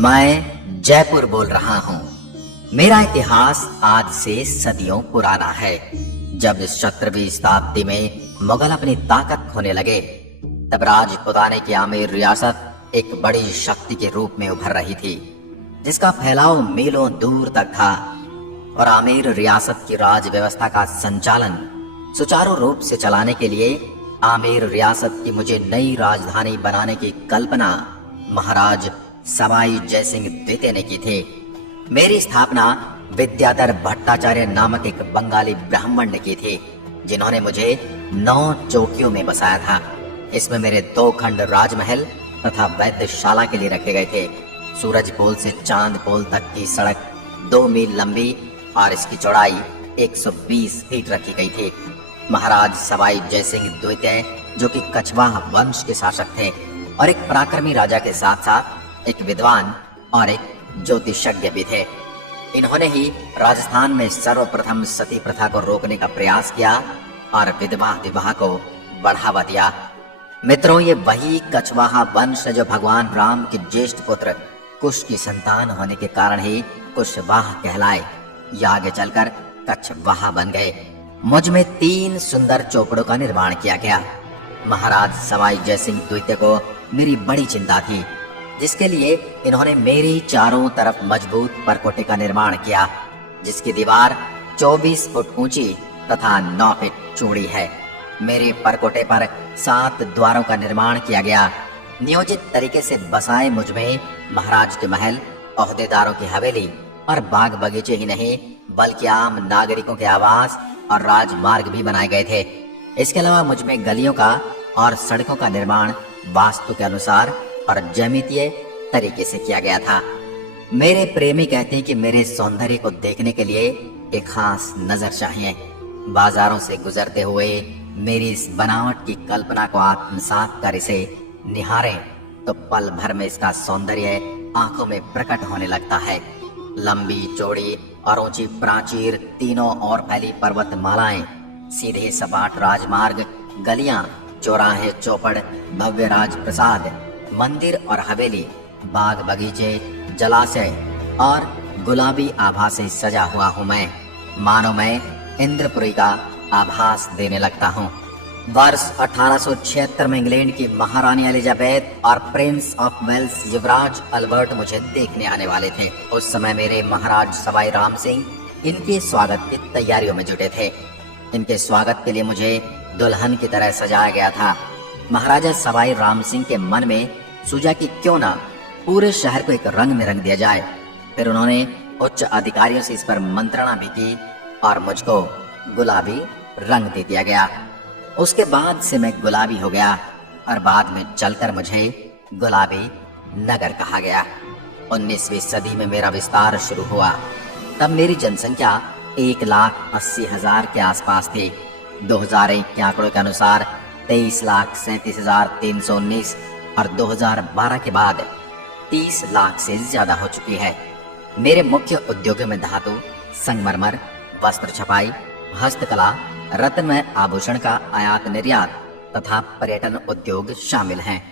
मैं जयपुर बोल रहा हूँ। मेरा इतिहास आज से सदियों पुराना है। जब 17वीं शताब्दी में मुगल अपनी ताकत खोने लगे, तब राजपुताने की आमेर रियासत एक बड़ी शक्ति के रूप में उभर रही थी, जिसका फैलाव मीलों दूर तक था। और आमेर रियासत की राज व्यवस्था का संचालन सुचारू रूप से चलाने के लिए आमेर रियासत की मुझे नई राजधानी बनाने की कल्पना महाराज सवाई जयसिंह द्वितीय ने की थी। मेरी स्थापना विद्याधर भट्टाचार्य नामक एक बंगाली ब्राह्मण ने की थी, जिन्होंने मुझे 9 चौकियों में बसाया था। इसमें मेरे 2 खंड राजमहल तथा वैद्यशाला के लिए रखे गए थे। सूरज पोल से चांद पोल तक की सड़क 2 मील लंबी और इसकी चौड़ाई 120 फीट रखी गई थी। महाराज सवाई जयसिंह द्वितीय, जो कि कछवाह वंश के शासक थे और एक पराक्रमी राजा के साथ साथ एक विद्वान और एक ज्योतिषज्ञ भी थे, इन्होंने ही राजस्थान में सर्वप्रथम सती प्रथा को रोकने का प्रयास किया और विधवा विवाह को बढ़ावा दिया। मित्रों, ये वही कछवाहा वंश जो भगवान राम के ज्येष्ठ पुत्र कुश की संतान होने के कारण ही कुशवाहा कहलाए, या आगे चलकर कछवाहा बन गए। मुझ में 3 सुंदर चौपड़ों का निर्माण किया गया। महाराज सवाई जयसिंह द्वितीय को मेरी बड़ी चिंता थी, जिसके लिए इन्होंने मेरी चारों तरफ मजबूत परकोटे का निर्माण किया, जिसकी दीवार 24 फुट ऊंची तथा 9 फीट चौड़ी है। मेरे परकोटे पर 7 द्वारों का निर्माण किया गया। नियोजित तरीके से बसाए मुझ में महाराज के महल, ओहदेदारों की हवेली और बाग बगीचे ही नहीं, बल्कि आम नागरिकों के आवास और राजमार्ग भी बनाए गए थे। इसके अलावा मुझ में गलियों का और सड़कों का निर्माण वास्तु के अनुसार और ज्यामितीय तरीके से किया गया था। मेरे प्रेमी कहते हैं कि मेरे सौंदर्य को देखने के लिए एक खास नजर चाहिए। बाजारों से गुजरते हुए मेरी इस बनावट की कल्पना को आत्मसात कर इसे निहारें तो पल भर में इसका सौंदर्य आंखों में प्रकट होने लगता है। लंबी चौड़ी और ऊंची प्राचीर, तीनों ओर फैली पर्वतमालाएं, सीधे सपाट राजमार्ग, गलियां, चौराहे, चौपड़, भव्य राजप्रसाद, मंदिर और हवेली, बाग बगीचे, जलाशय और गुलाबी आभा से सजा हुआ हूँ मैं। मानो मैं इंद्रपुरी का आभास देने लगता हूँ। वर्ष 1876 में इंग्लैंड की महारानी एलिजाबेथ और प्रिंस ऑफ वेल्स युवराज अल्बर्ट मुझे देखने आने वाले थे। उस समय मेरे महाराज सवाई राम सिंह इनके स्वागत की तैयारियों में जुटे थे। इनके स्वागत के लिए मुझे दुल्हन की तरह सजाया गया था। महाराजा सवाई राम सिंह के मन में सूझा कि क्यों ना पूरे शहर को एक रंग में रंग दिया जाए। फिर उन्होंने उच्च अधिकारियों से इस पर मंत्रणा भी की और मुझको गुलाबी रंग दे दिया गया। उसके बाद से मैं गुलाबी हो गया और बाद में चलकर मुझे गुलाबी नगर कहा गया। 19वीं सदी में मेरा विस्तार शुरू हुआ। तब मेरी जनसंख्या 1,80,000 के आसपास थी। 2001 के आंकड़ों के अनुसार 23,37,319 और 2012 के बाद 30 लाख से ज्यादा हो चुकी है। मेरे मुख्य उद्योगों में धातु, संगमरमर, वस्त्र छपाई, हस्तकला, रत्नमय आभूषण का आयात निर्यात तथा पर्यटन उद्योग शामिल हैं।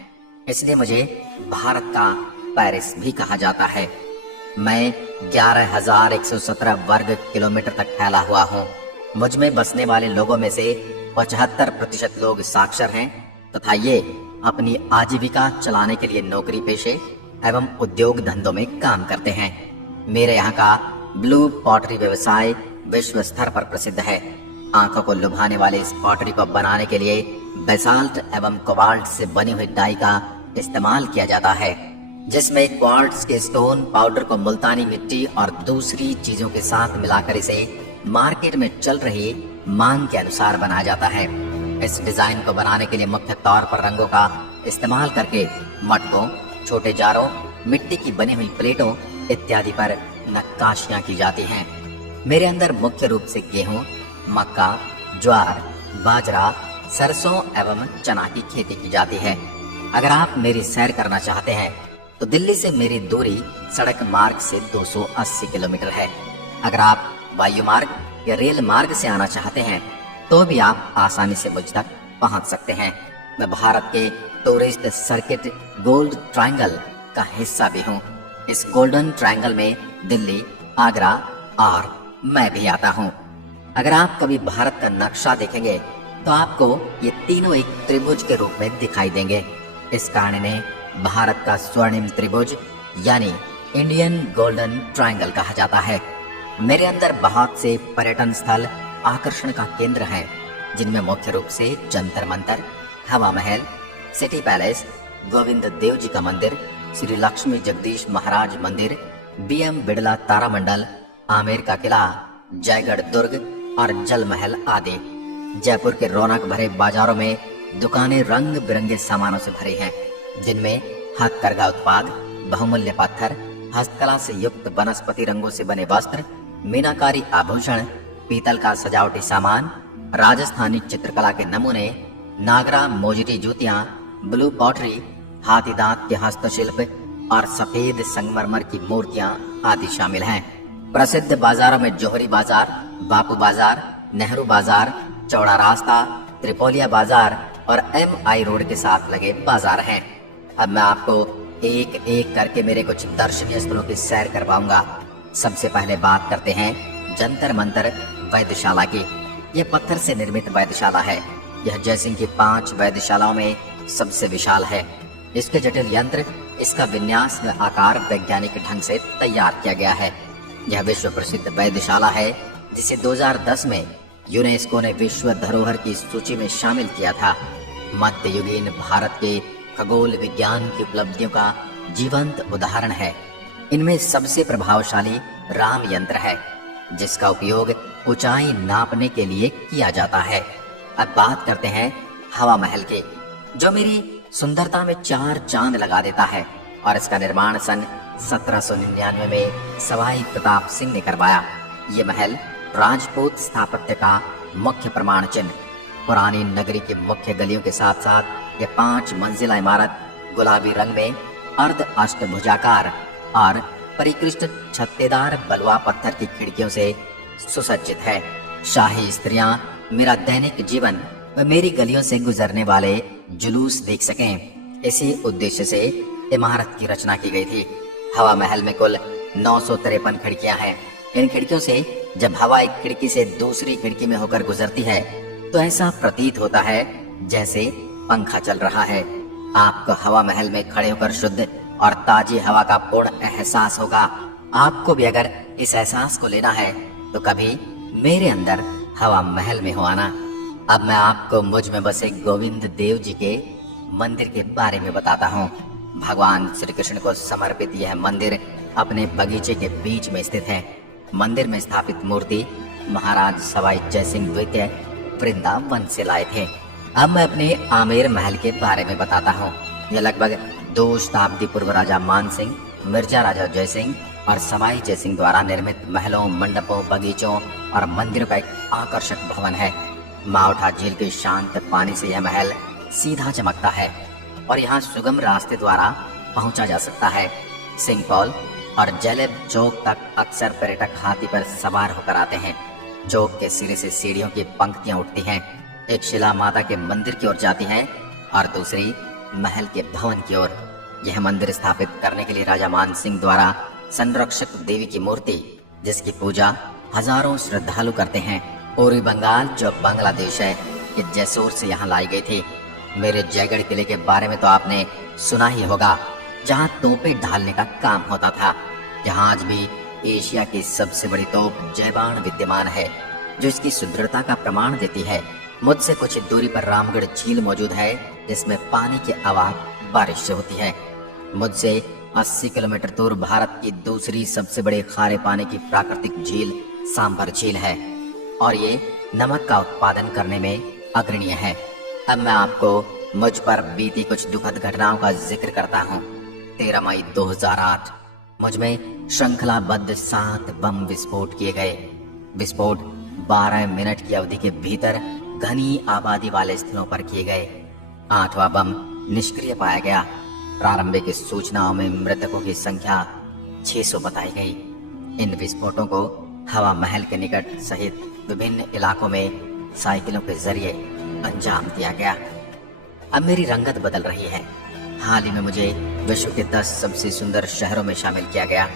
इसलिए मुझे भारत का पेरिस भी कहा जाता है। मैं 11,117 वर्ग किलोमीटर तक फैला हुआ हूँ। मुझ में बसने वाले लोगों में से 75% लोग साक्षर हैं तथा ये अपनी आजीविका चलाने के लिए नौकरी पेशे एवं उद्योग धंधों में काम करते हैं। मेरे यहाँ का ब्लू पॉटरी व्यवसाय विश्व स्तर पर प्रसिद्ध है। आंखों को लुभाने वाले इस पॉटरी को बनाने के लिए बेसाल्ट एवं कोबाल्ट से बनी हुई डाई का इस्तेमाल किया जाता है, जिसमें क्वार्ट्ज के स्टोन पाउडर को मुल्तानी मिट्टी और दूसरी चीजों के साथ मिलाकर इसे मार्केट में चल रही मांग के अनुसार बनाया जाता है। इस डिजाइन को बनाने के लिए मुख्य तौर पर रंगों का इस्तेमाल करके मटकों, छोटे जारों, मिट्टी की बनी हुई प्लेटों इत्यादि पर नक्काशियां की जाती हैं। मेरे अंदर मुख्य रूप से गेहूं, मक्का, ज्वार, बाजरा, सरसों एवं चना की खेती की जाती है। अगर आप मेरी सैर करना चाहते हैं तो दिल्ली से मेरी दूरी सड़क मार्ग से 280 किलोमीटर है। अगर आप वायु मार्ग या रेल मार्ग से आना चाहते हैं तो भी आप आसानी से मुझ तक पहुंच सकते हैं। मैं भारत के टूरिस्ट सर्किट गोल्ड ट्रायंगल का हिस्सा भी हूँ। इस गोल्डन ट्रायंगल में दिल्ली, आगरा और मैं भी आता हूँ। अगर आप कभी भारत का नक्शा देखेंगे तो आपको ये तीनों एक त्रिभुज के रूप में दिखाई देंगे। इस कारण इन्हें भारत का स्वर्णिम त्रिभुज यानी इंडियन गोल्डन ट्रायंगल कहा जाता है। मेरे अंदर बहुत से पर्यटन स्थल आकर्षण का केंद्र हैं, जिनमें मुख्य रूप से जंतर मंतर, हवा महल, सिटी पैलेस, गोविंद देव जी का मंदिर, श्री लक्ष्मी जगदीश महाराज मंदिर, BM बिड़ला तारामंडल, आमेर का किला, जयगढ़ दुर्ग और जल महल आदि। जयपुर के रौनक भरे बाजारों में दुकानें रंग बिरंगे सामानों से भरी हैं, जिनमें हथकरघा उत्पाद, बहुमूल्य पत्थर, हस्तकला से युक्त वनस्पति रंगों से बने वस्त्र, मीनाकारी आभूषण, पीतल का सजावटी सामान, राजस्थानी चित्रकला के नमूने, नागरा मोजरी जूतियां, ब्लू पॉटरी, हाथी दांत के हस्तशिल्प और सफेद संगमरमर की मूर्तियां आदि शामिल हैं। प्रसिद्ध बाजारों में जोहरी बाजार, बापू बाजार, नेहरू बाजार, चौड़ा रास्ता, त्रिपोलिया बाजार और MI रोड के साथ लगे बाजार हैं। अब मैं आपको एक एक करके मेरे कुछ दर्शनीय स्थलों की सैर करवाऊंगा। सबसे पहले बात करते हैं जंतर मंतर वैद्यशाला की। यह पत्थर से निर्मित वैद्यशाला है। यह जयसिंह की 5 वैद्यशालाओं में सबसे विशाल है। इसके जटिल यंत्र, इसका विन्यास व आकार वैज्ञानिक ढंग से तैयार किया गया है। यह विश्व प्रसिद्ध वैद्यशाला है, जिसे 2010 में यूनेस्को ने विश्व धरोहर की सूची में शामिल किया था। मध्ययुगीन भारत के खगोल विज्ञान की उपलब्धियों का जीवंत उदाहरण है। इनमें सबसे प्रभावशाली राम यंत्र है, जिसका उपयोग ऊंचाई नापने के लिए किया जाता है। अब बात करते हैं हवा महल की, जो मेरी सुंदरता में 4 चांद लगा देता है और इसका निर्माण सन 1799 में सवाई प्रताप सिंह ने करवाया। ये महल राजपूत स्थापत्य का मुख्य प्रमाण चिन्ह। पुरानी नगरी के मुख्य गलियों के साथ साथ यह 5 मंजिला इमारत गुलाबी रंग में अर्ध अष्टभुजाकार और परिकृष्ट छत्तेदार बलुआ पत्थर की खिड़कियों से सुसज्जित है। शाही स्त्रियां मेरा दैनिक जीवन व मेरी गलियों से गुजरने वाले जुलूस देख सकें, इसी उद्देश्य से इमारत की रचना की गई थी। हवा महल में कुल 953 खिड़कियां हैं। इन खिड़कियों से जब हवा एक खिड़की से दूसरी खिड़की में होकर गुजरती है तो ऐसा प्रतीत होता है जैसे पंखा चल रहा है। आपको हवा महल में खड़े होकर शुद्ध और ताजी हवा का पूर्ण एहसास होगा। आपको भी अगर इस एहसास को लेना है तो कभी मेरे अंदर हवा महल में हो आना। अब मैं आपको मुझ में बसे गोविंद देव जी के मंदिर के बारे में बताता हूँ। भगवान श्री कृष्ण को समर्पित यह मंदिर अपने बगीचे के बीच में स्थित है। मंदिर में स्थापित मूर्ति महाराज सवाई जयसिंह द्वितीय वृंदावन से लाए थे। अब मैं अपने आमेर महल के बारे में बताता हूँ। यह लगभग 2 शताब्दी पूर्व राजा मान सिंह, मिर्जा राजा जयसिंह और सवाई जयसिंह द्वारा निर्मित महलों, मंडपों, बगीचों और मंदिरों का एक आकर्षक भवन है। मावठा झील के शांत पानी से यह महल सीधा चमकता है और यहाँ सुगम रास्ते द्वारा पहुंचा जा सकता है। सिंह पॉल और जलेब चौक तक अक्सर पर्यटक हाथी पर सवार होकर आते हैं। चौक के सिरे से सीढ़ियों की पंक्तियां उठती हैं। एक शिला माता के मंदिर की ओर जाती है और दूसरी महल के भवन की ओर। यह मंदिर स्थापित करने के लिए राजा मान सिंह द्वारा संरक्षक देवी की मूर्ति, जिसकी पूजा हजारों श्रद्धालु करते हैं, पूर्वी बंगाल जो बांग्लादेश है, ये जैसोर से यहाँ लाई गई थी। मेरे जयगढ़ किले के बारे में तो आपने सुना ही होगा, जहाँ तोपें ढालने का काम होता था। यहाँ आज भी एशिया की सबसे बड़ी तोप जयबाण विद्यमान है, जो इसकी सुदृढ़ता का प्रमाण देती है। मुझसे कुछ दूरी पर रामगढ़ झील मौजूद है, जिसमें पानी की आवाज बारिश से होती है। मुझसे 80 किलोमीटर दूर भारत की दूसरी सबसे बड़ी खारे पानी की प्राकृतिक झील सांभर झील है और ये नमक का उत्पादन करने में अग्रणीय है। अब मैं आपको मुझ पर बीती कुछ दुखद घटनाओं का जिक्र करता हूँ। 13 मई 2008 मुझ में श्रृंखलाबद्ध 7 बम विस्फोट किए गए। विस्फोट 12 मिनट की अवधि के भीतर घनी आबादी वाले स्थलों पर किए गए। 8वां बम निष्क्रिय पाया गया। प्रारंभिक सूचनाओं में मृतकों की संख्या 600 बताई गई। इन विस्फोटों को हवा महल के निकट सहित विभिन्न इलाकों में साइकिलों के जरिए अंजाम दिया गया। अब मेरी रंगत बदल रही है। हाल ही में मुझे विश्व के 10 सबसे सुंदर शहरों में शामिल किया गया।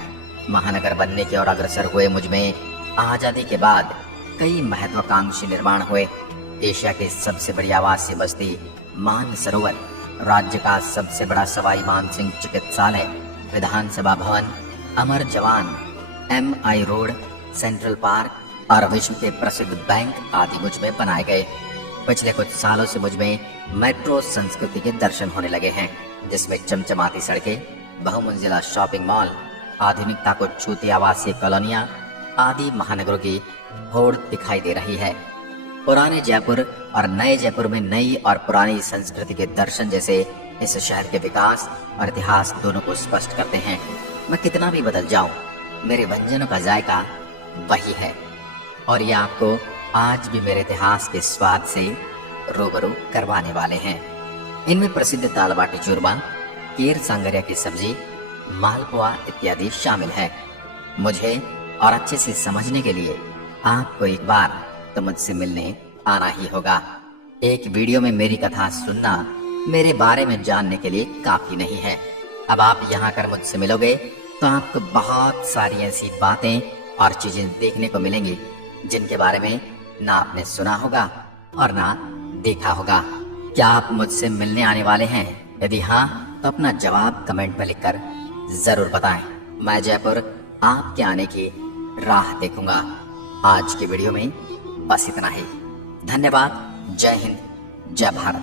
महानगर बनने की ओर अग्रसर हुए मुझ में आजादी के बाद कई महत्वाकांक्षी निर्माण हुए। एशिया की सबसे बड़ी आवासीय बस्ती मानसरोवर, राज्य का सबसे बड़ा सवाई मानसिंह चिकित्सालय, विधानसभा भवन, अमर जवान, MI रोड, सेंट्रल पार्क और विश्व के प्रसिद्ध बैंक आदि मुझ में बनाए गए। पिछले कुछ सालों से मुझ में मेट्रो संस्कृति के दर्शन होने लगे हैं, जिसमें चमचमाती सड़कें, बहुमंजिला शॉपिंग मॉल, आधुनिकता को छूती आवासीय कॉलोनियां आदि महानगरों की होड़ दिखाई दे रही है। पुराने जयपुर और नए जयपुर में नई और पुरानी संस्कृति के दर्शन जैसे इस शहर के विकास और इतिहास दोनों को स्पष्ट करते हैं। मैं कितना भी बदल जाऊं, मेरे व्यंजनों का जायका वही है और ये आपको आज भी मेरे इतिहास के स्वाद से रूबरू करवाने वाले हैं। इनमें प्रसिद्ध दाल बाटी चूरमा, केर सांगरिया की सब्जी, मालपुआ इत्यादि शामिल है। मुझे और अच्छे से समझने के लिए आपको एक बार तो मुझसे मिलने आना ही होगा। एक वीडियो में मेरी कथा सुनना मेरे बारे में जानने के लिए काफी नहीं है। अब आप यहाँ कर मुझसे मिलोगे तो आपको बहुत सारी ऐसी बातें और चीजें देखने को मिलेंगी जिनके बारे में ना आपने सुना होगा और ना देखा होगा। क्या आप मुझसे मिलने आने वाले हैं? यदि हाँ तो अपना जवाब कमेंट में लिखकर जरूर बताएं। मैं जयपुर आपके आने की राह देखूंगा। आज की वीडियो में बस इतना ही। धन्यवाद। जय हिंद, जय भारत।